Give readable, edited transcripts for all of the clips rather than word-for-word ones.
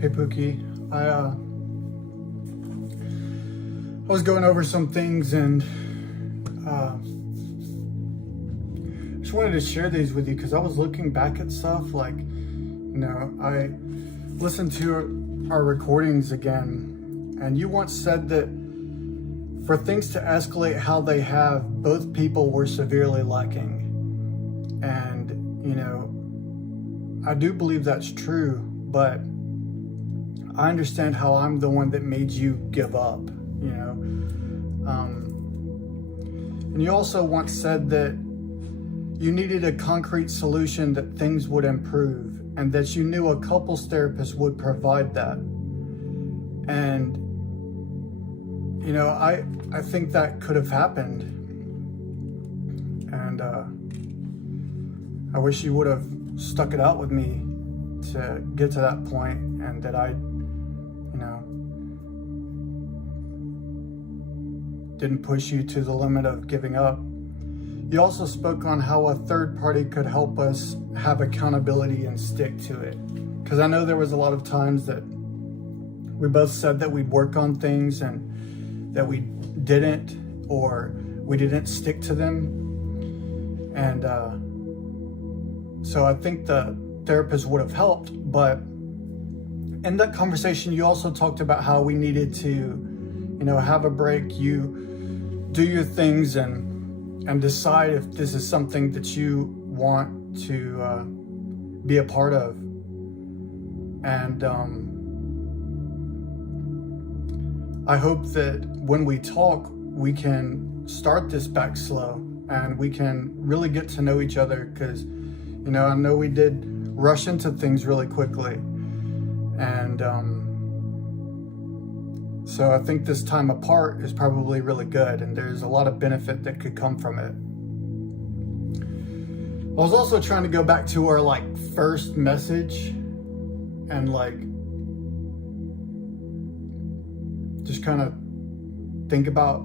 Hey Pookie, I was going over some things and just wanted to share these with you because I was looking back at stuff like, I listened to our recordings again, and you once said that for things to escalate how they have, both people were severely lacking. And, I do believe that's true, but I understand how I'm the one that made you give up, And you also once said that you needed a concrete solution that things would improve, and that you knew a couples therapist would provide that. And, I think that could have happened. And I wish you would have stuck it out with me to get to that point, and that I didn't push you to the limit of giving up. You also spoke on how a third party could help us have accountability and stick to it. Because I know there was a lot of times that we both said that we'd work on things and that we didn't, or we didn't stick to them. And so I think the therapist would have helped. But in that conversation, you also talked about how we needed to, have a break. You do your things and decide if this is something that you want to be a part of. And I hope that when we talk, we can start this back slow and we can really get to know each other, because, I know we did rush into things really quickly. And so I think this time apart is probably really good, and there's a lot of benefit that could come from it. I was also trying to go back to our first message and just kind of think about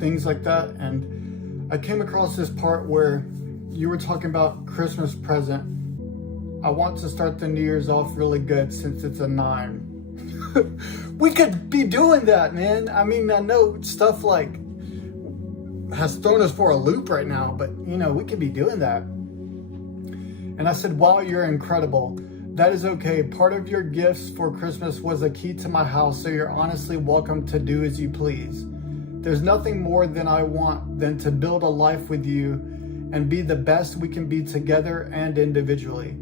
things like that. And I came across this part where you were talking about Christmas present. I want to start the New Year's off really good since it's a 9. We could be doing that, man. I mean, I know stuff has thrown us for a loop right now, but we could be doing that. And I said, wow, you're incredible. That is okay. Part of your gifts for Christmas was a key to my house, so you're honestly welcome to do as you please. There's nothing more than I want than to build a life with you and be the best we can be together and individually.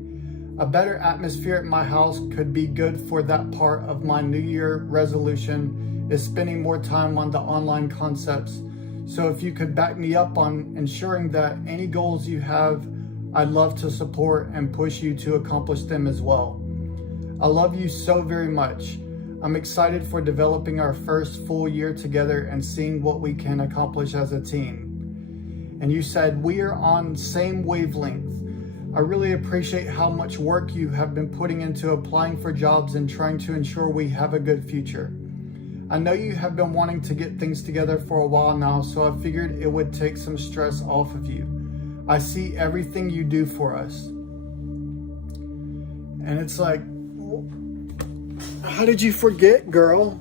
A better atmosphere at my house could be good for that part of my New Year resolution is spending more time on the online concepts. So if you could back me up on ensuring that any goals you have, I'd love to support and push you to accomplish them as well. I love you so very much. I'm excited for developing our first full year together and seeing what we can accomplish as a team. And you said, we are on same wavelength. I really appreciate how much work you have been putting into applying for jobs and trying to ensure we have a good future. I know you have been wanting to get things together for a while now, so I figured it would take some stress off of you. I see everything you do for us. And it's like, how did you forget, girl?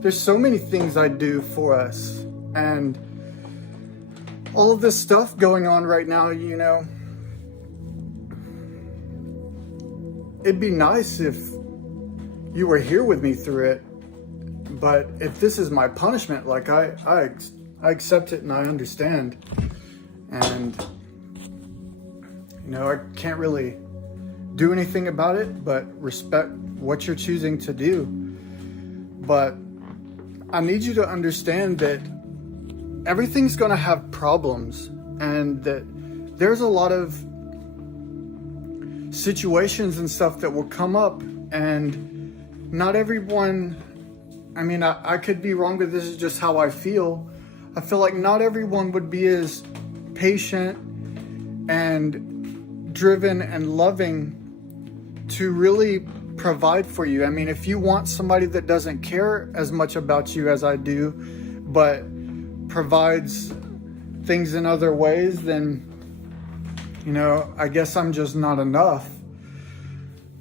There's so many things I do for us, and all of this stuff going on right now, it'd be nice if you were here with me through it. But if this is my punishment, I accept it and I understand. And, I can't really do anything about it, but respect what you're choosing to do. But I need you to understand that everything's going to have problems, and that there's a lot of situations and stuff that will come up, and not everyone, I could be wrong, but this is just how I feel. I feel like not everyone would be as patient and driven and loving to really provide for you. If you want somebody that doesn't care as much about you as I do, but provides things in other ways, then, I guess I'm just not enough.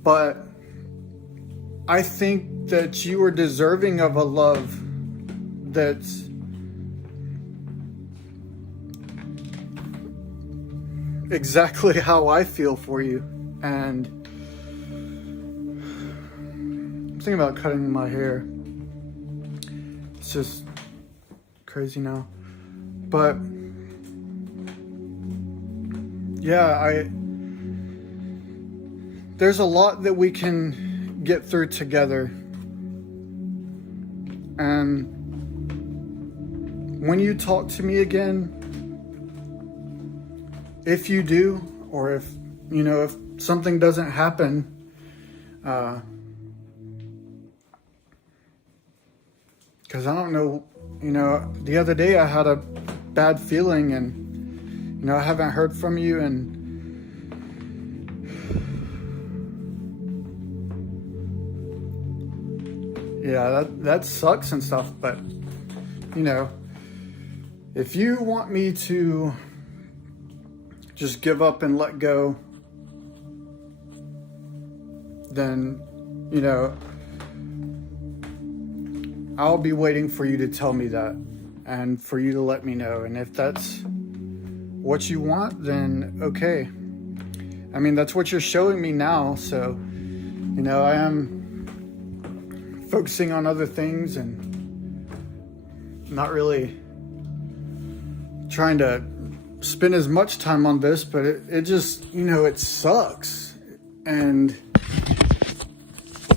But I think that you are deserving of a love that's exactly how I feel for you. And I'm thinking about cutting my hair. It's just crazy now. But yeah, there's a lot that we can get through together. And when you talk to me again, if you do, or if something doesn't happen, because I don't know, the other day I had a bad feeling, and I haven't heard from you, and yeah, that sucks and stuff. But if you want me to just give up and let go, then I'll be waiting for you to tell me that, and for you to let me know. And if that's what you want, then okay. I mean, that's what you're showing me now. So, I am focusing on other things and not really trying to spend as much time on this, but it just, it sucks. And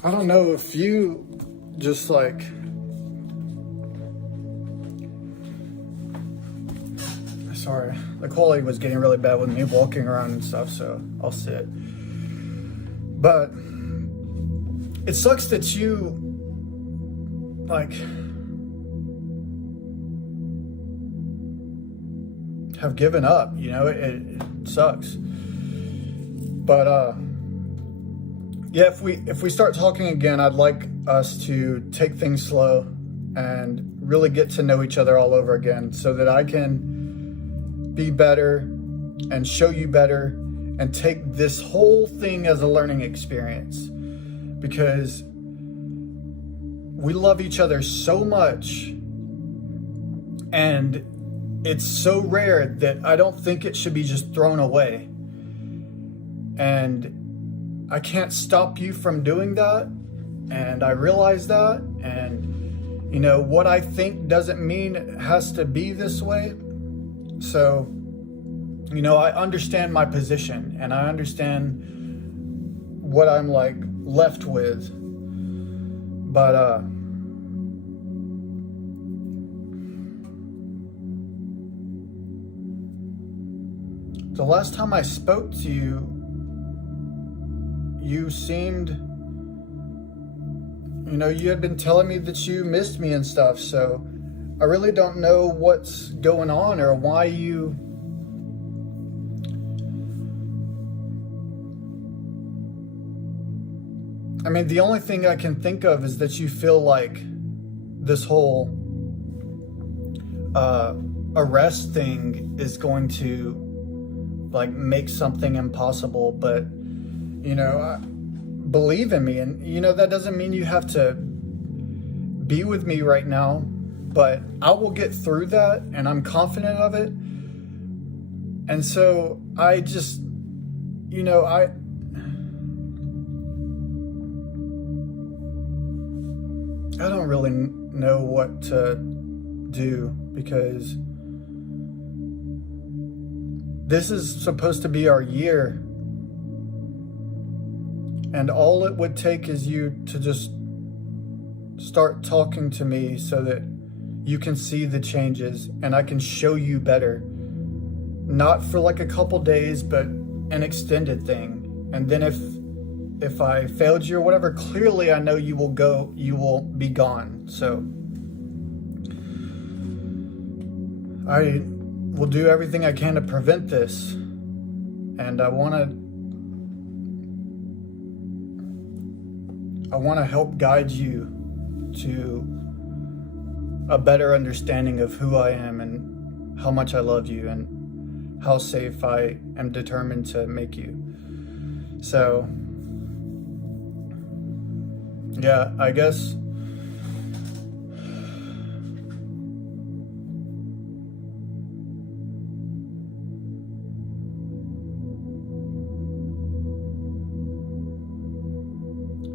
I don't know if you just like, sorry, the quality was getting really bad with me walking around and stuff, so I'll sit. But it sucks that you like have given up, it sucks. But yeah, if we start talking again, I'd like us to take things slow and really get to know each other all over again, so that I can be better and show you better and take this whole thing as a learning experience, because we love each other so much, and it's so rare that I don't think it should be just thrown away. And I can't stop you from doing that, and I realize that. And what I think doesn't mean it has to be this way. So I understand my position, and I understand what I'm like left with. But the last time I spoke to you, you seemed, you had been telling me that you missed me and stuff. So I really don't know what's going on, or why you the only thing I can think of is that you feel like this whole arrest thing is going to like make something impossible. But believe in me, and that doesn't mean you have to be with me right now, but I will get through that, and I'm confident of it. And so I just I don't really know what to do, because this is supposed to be our year, and all it would take is you to just start talking to me, so that you can see the changes and I can show you better. Not for like a couple days, but an extended thing. And then if I failed you or whatever, clearly I know you will be gone. So I will do everything I can to prevent this. And I want to help guide you to a better understanding of who I am and how much I love you and how safe I am determined to make you. So, yeah, I guess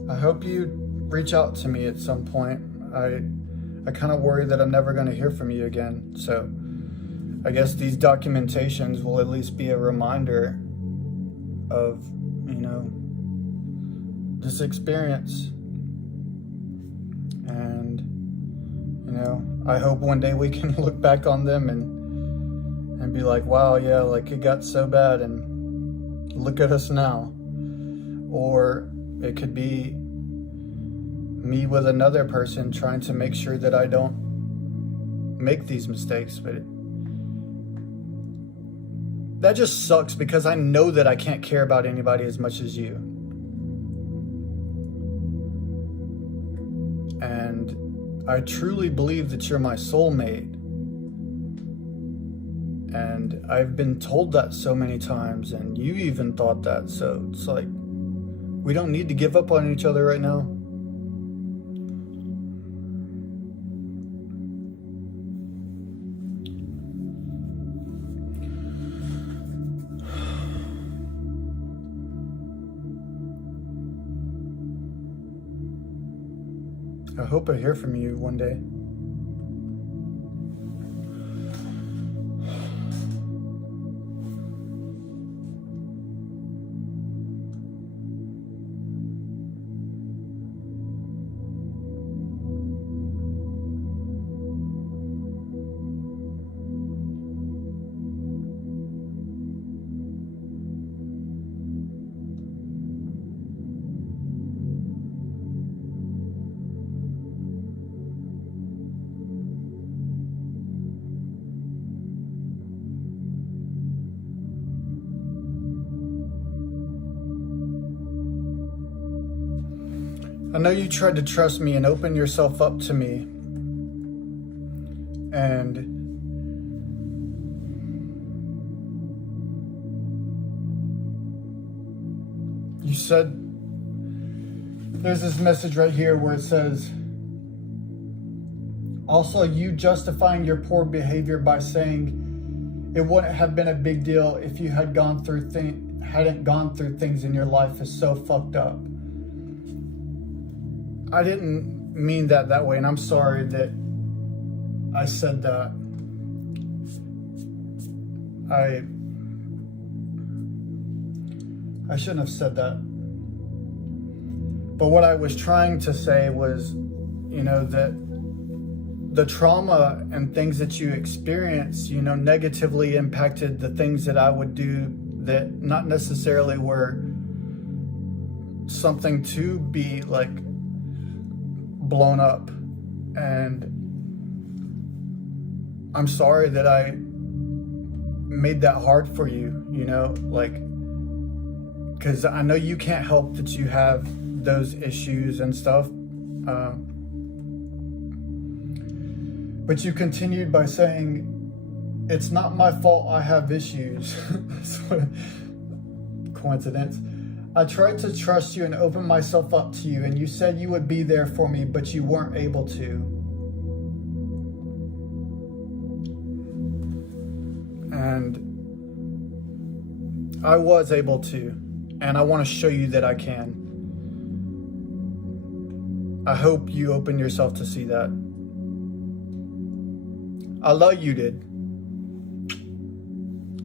I hope you reach out to me at some point. I kind of worry that I'm never going to hear from you again. So I guess these documentations will at least be a reminder of, this experience. And, I hope one day we can look back on them and be like, wow, yeah, like it got so bad and look at us now. Or it could be me with another person trying to make sure that I don't make these mistakes. But that just sucks because I know that I can't care about anybody as much as you. And I truly believe that you're my soulmate. And I've been told that so many times, and you even thought that. So it's like, we don't need to give up on each other right now. I hope I hear from you one day. I know you tried to trust me and open yourself up to me. And you said, there's this message right here where it says, also you justifying your poor behavior by saying it wouldn't have been a big deal if you had hadn't gone through things in your life is so fucked up. I didn't mean that way, and I'm sorry that I said that. I shouldn't have said that. But what I was trying to say was, that the trauma and things that you experience, negatively impacted the things that I would do that not necessarily were something to be like blown up. And I'm sorry that I made that hard for you, because I know you can't help that you have those issues and stuff. But you continued by saying, it's not my fault I have issues. Coincidence. I tried to trust you and open myself up to you, and you said you would be there for me, but you weren't able to. And I was able to, and I want to show you that I can. I hope you open yourself to see that. I love you, dude.